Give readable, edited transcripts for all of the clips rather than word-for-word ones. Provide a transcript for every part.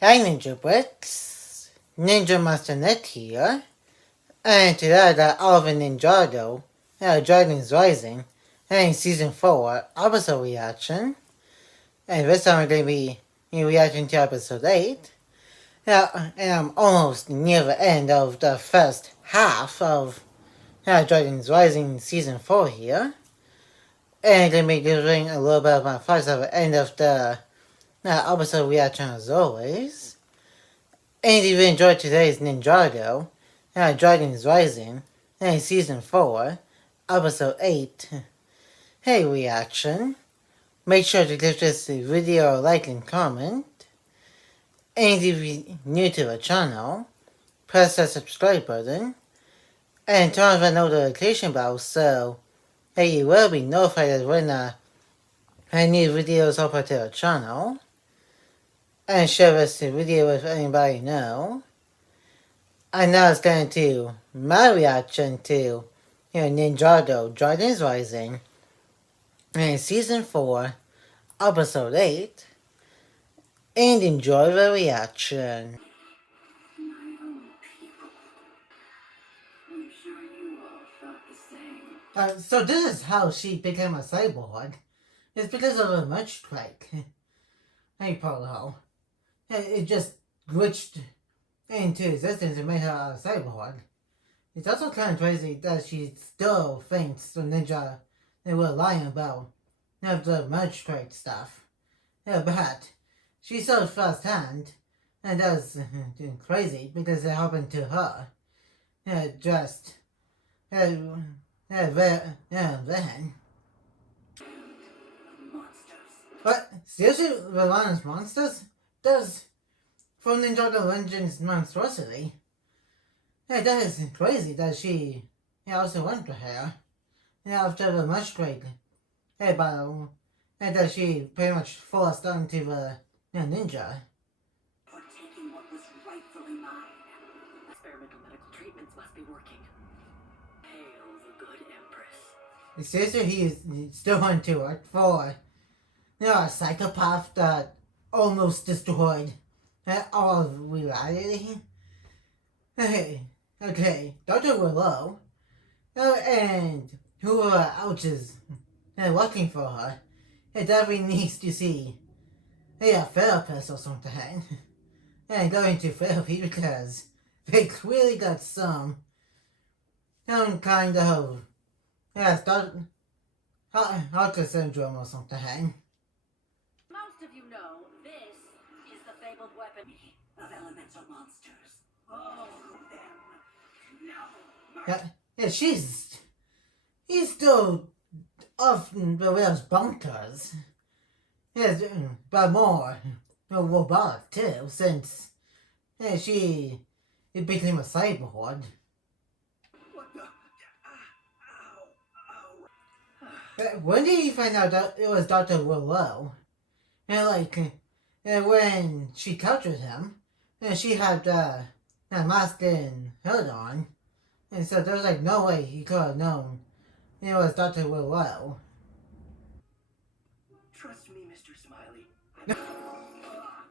Hi Ninja Bricks, Ninja Master Net here, and today I got Alvin Ninjago, Dragons Rising, and Season 4 episode reaction, and this time we're going to be reacting to episode 8. And I'm almost near the end of the first half of Dragons Rising Season 4 here, and I'm going to be giving a little bit of my thoughts at the end of the episode reaction as always. And if you enjoyed today's Ninjago, Dragons Rising, Season 4, Episode 8, hey reaction, make sure to give this video a like and comment. And if you're new to the channel, press the subscribe button and turn on the notification bell so you will be notified when new videos upload to the channel. And share this video with anybody you know. And now it's going to my reaction to Ninjago Dragons Rising Season 4, Episode 8. And enjoy the reaction. So this is how she became a cyborg. It's because of a merge strike. Hey, Polo. It just glitched into existence and made her a cyborg. It's also kind of crazy that she still thinks the ninja they were lying about the merge strike stuff. But she saw it firsthand, and that's crazy because it happened to her. Just then. But seriously, the Lion's monsters? Does from Ninjago Legends monstrosity? That is crazy that she also went to her. After the much strike battle, and that she pretty much forced onto the ninja. For taking what was rightfully mine. Experimental medical treatments must be working. Hail the good Empress. Seriously, he's still on to work for a psychopath that almost destroyed all of reality. Hey, okay, Dr. Willow, and whoever else is looking for her, it definitely needs to see a therapist or something. And going to therapy because they clearly got some kind of Hunter syndrome or something. Most of you know this is the fabled weapon of elemental monsters. All of them. No. Yeah, he's still off the rails bunkers. Yes, but more robotic too, since she became a cyborg. What the? When did you find out that it was Dr. Willow? When she captured him, she had that mask and hood on. And so there was no way he could have known it was Dr. Willow. Trust me, Mr. Smiley.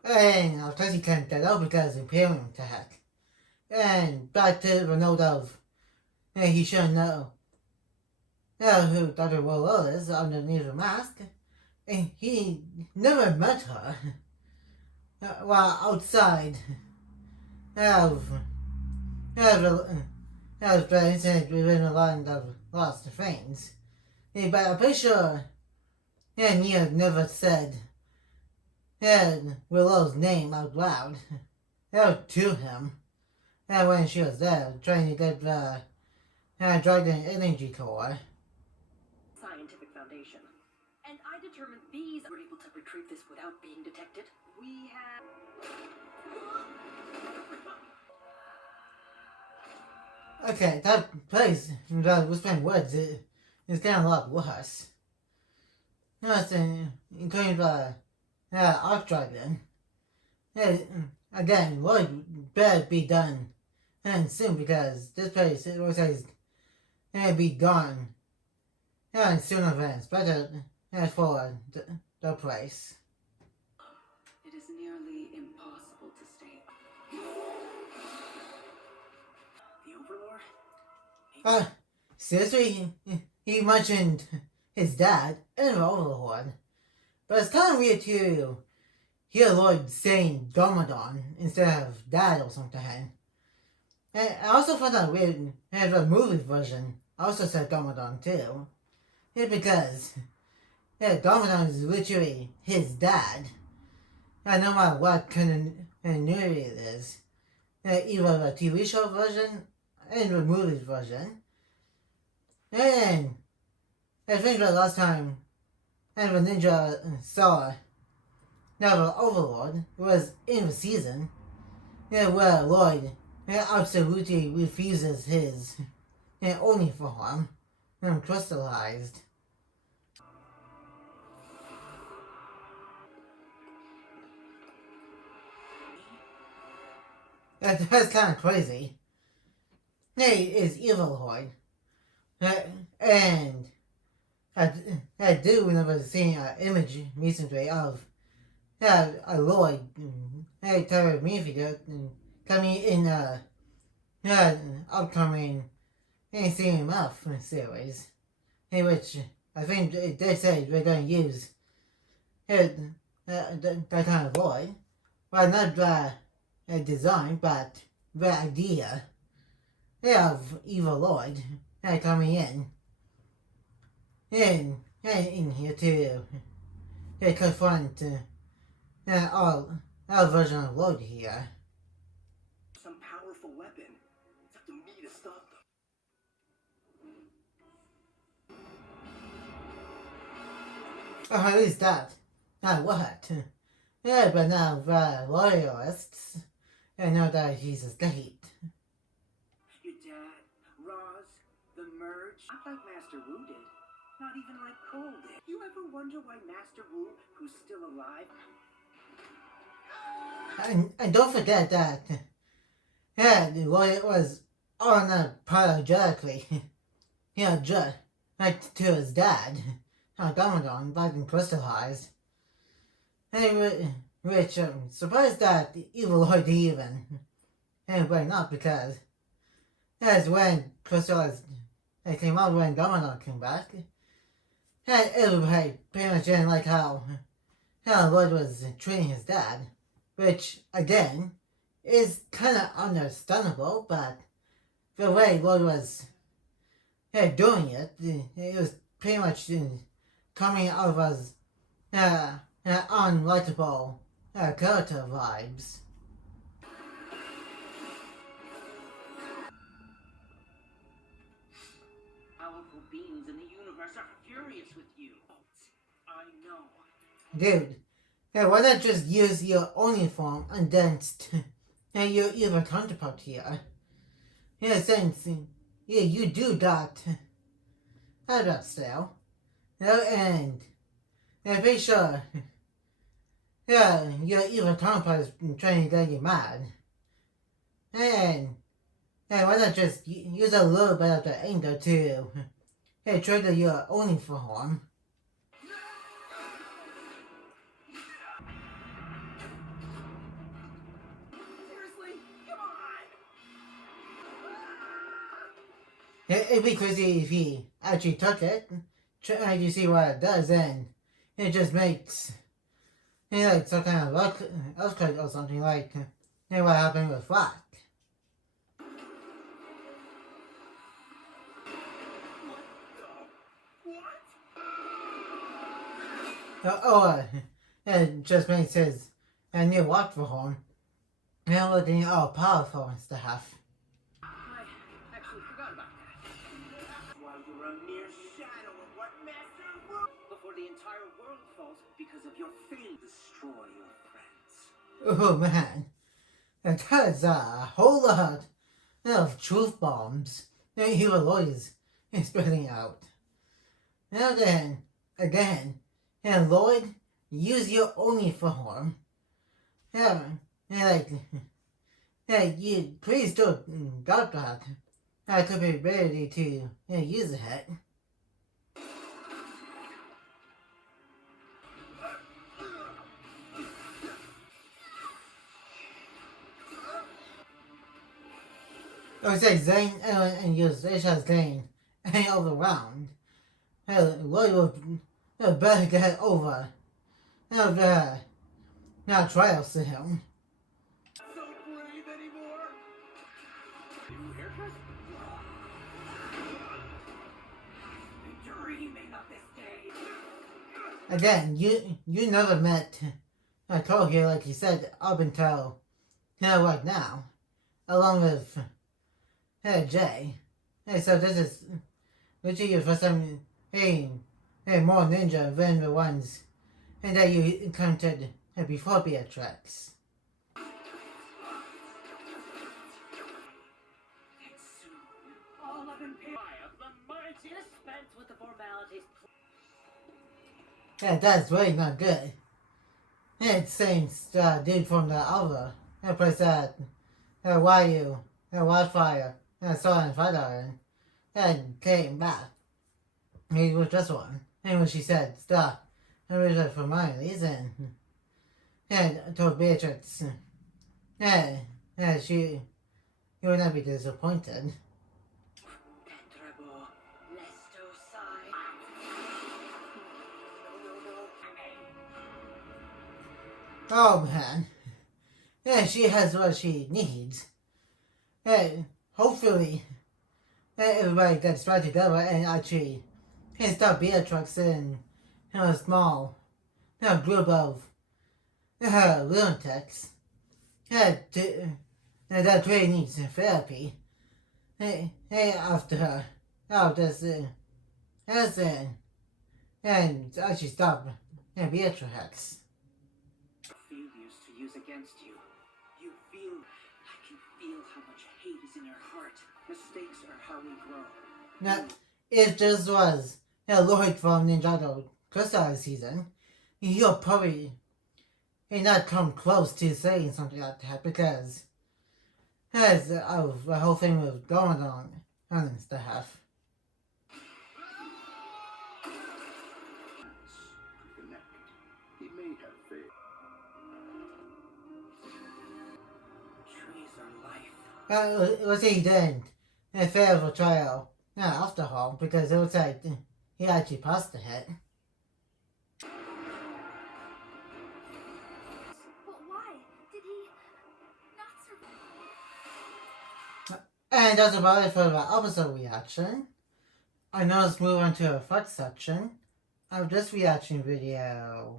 And of course he can't get out because of Imperium attack. And back to the note of he should know who Dr. Willow is underneath the mask. And he never met her while outside of the incident within the land of lost friends. But I'm pretty sure Nia never said Willow's name out loud to him when she was there trying to get the Dragon Energy Core. Scientific foundation. And I determined these were able to retrieve this without being detected. We have... Okay, that place, Whispering Woods, is getting a lot worse. Including the Arc Dragon. Again, would better be done and soon because this place looks like it's be gone in soon events. Better for the place. It is it's nearly impossible to stay. The Overlord? Seriously, he mentioned his dad and Overlord, but it's kind of weird to hear Lloyd saying Domadon instead of Dad or something. And I also found that weird that the movie version also said Domadon too. Yeah, because Domadon is literally his dad. And no matter what kind of movie it is, either the TV show version and the movie version. And I think the last time and the ninja saw Never Overlord was in the season where Lloyd absolutely refuses his only form and crystallized. That's kind of crazy. He is Evil Lloyd. And I do remember seeing an image recently of a Lloyd type of movie coming in upcoming CMF series, in which I think they said we're going to use that kind of Lloyd, well, not the design, but the idea of Evil Lloyd coming in here to confront our version of Lloyd here. Some powerful weapon. It's up to me to stop them. At least that. Not what. Yeah, but now the loyalists know that he's escaped. Your dad, Roz, the Merge. Not like Master Wu did. Not even like Cole did. You ever wonder why Master Wu, who's still alive? And don't forget that Lloyd was unapologetically just like to his dad, Domadon, back in crystallized. And which surprised that Evil Lloyd even went up because that's when crystallized came out when Domadon came back. And everybody pretty much didn't like how Lloyd was treating his dad, which again is kind of understandable, but the way Lloyd was doing it, it was pretty much coming out of as unlikable character vibes. Powerful beings in the universe are furious with you. I know. Dude, why not just use your only form against your evil counterpart here? Since you do that out of style. And I'm pretty sure your evil counterpart is trying to get you mad. And why not just use a little bit of the anger to trigger your only form? Seriously? Come on! It'd be crazy if he actually took it, tried to see what it does, and it just makes like some kind of earthquake or something like what happened with Flack. Or it just makes his new walk for him looking all powerful and stuff. I actually forgot about that. Why you're a mere shadow of what Master Wu... Before the entire world falls because of your fame. Destroy your friends. Oh man, that's a whole lot of truth bombs that he will always spitting out. Now then, again, and Lloyd, use your only form. Yeah, you please don't doubt that. I could be ready to use it. would say Zane and use it as Zane and overwhelmed. Lloyd would better get over. Now trials to him. Don't breathe anymore. New haircut? Dreaming of this day. Again, you never met Cole here, like you said, up until right now, along with Jay. Hey, so this is literally your first time more ninja than the ones that you encountered before Beatrix. Yeah, that's really not good. It's same dude from the other place that Wildfire, saw in Fight Iron, and came back. He was just one. And when she said stop, and it was for my reason. And told Beatrix, she would not be disappointed. Oh man. Yeah, she has what she needs. Hopefully, everybody gets back together and actually can stop Beatrix in a small group of lunatics that really needs therapy. After this and actually stop Beatrix. Failures to use against you. I can feel how much hate is in your heart. Mistakes are how we grow. Now, if this was Lloyd from Ninjago Crystal season, he'll probably not come close to saying something like that because of the whole thing was going on and stuff. He may have failed. Trees are life. It was he didn't fail the trial after all because it was like he actually passed the hit. But why? Did he not survive? And that's about it for the episode reaction. I know let's move on to the first section of this reaction video.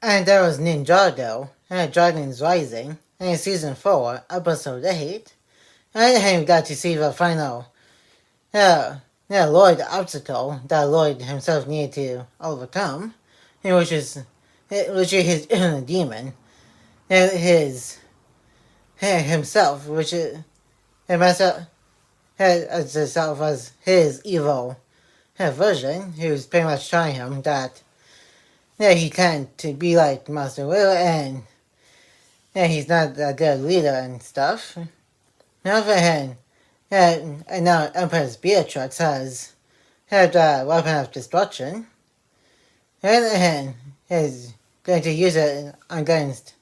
And there was Ninjago Dragons Rising in Season 4, Episode 8. And we got to see the final Lloyd obstacle that Lloyd himself needed to overcome, which is his inner demon, himself, which is himself as his evil version, who's pretty much telling him that he can't be like Master Will and he's not a good leader and stuff. On the other hand, and now Empress Beatrix has the weapon of destruction. And is going to use it against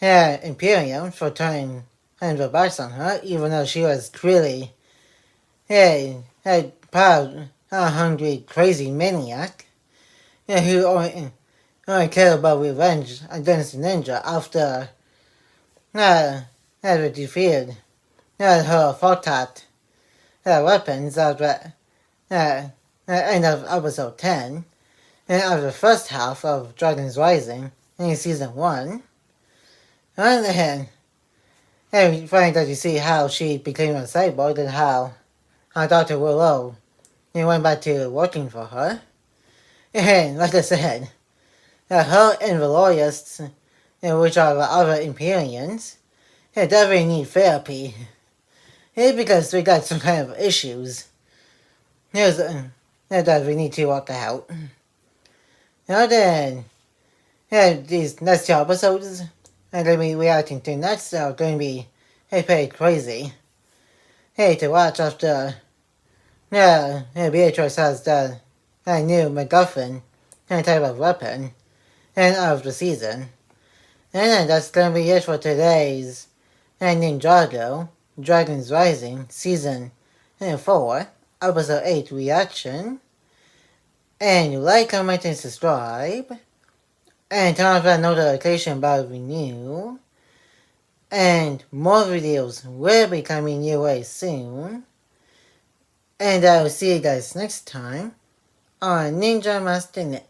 Imperium for turning the backs on her, even though she was clearly a proud, hungry, crazy maniac who only cared about revenge against the ninja after having defeated her Fortat weapons at the end of episode 10 and of the first half of Dragons Rising in season 1. On the hand, it's funny that you see how she became a cyborg and how Dr. Willow went back to working for her. And like I said, her and the Loyalists, which are the other Imperians, definitely need therapy. Because we got some kind of issues that we need to work out. Now then, these next two episodes I'm going to be reacting to next are going to be pretty crazy. To watch after Beatrix has the new MacGuffin type of weapon and of the season. And that's going to be it for today's Ninjago Dragons Rising Season 4, Episode 8 reaction. And like, comment, and subscribe. And turn on that notification bell if you're new. And more videos will be coming your way soon. And I will see you guys next time on Ninja Master Net.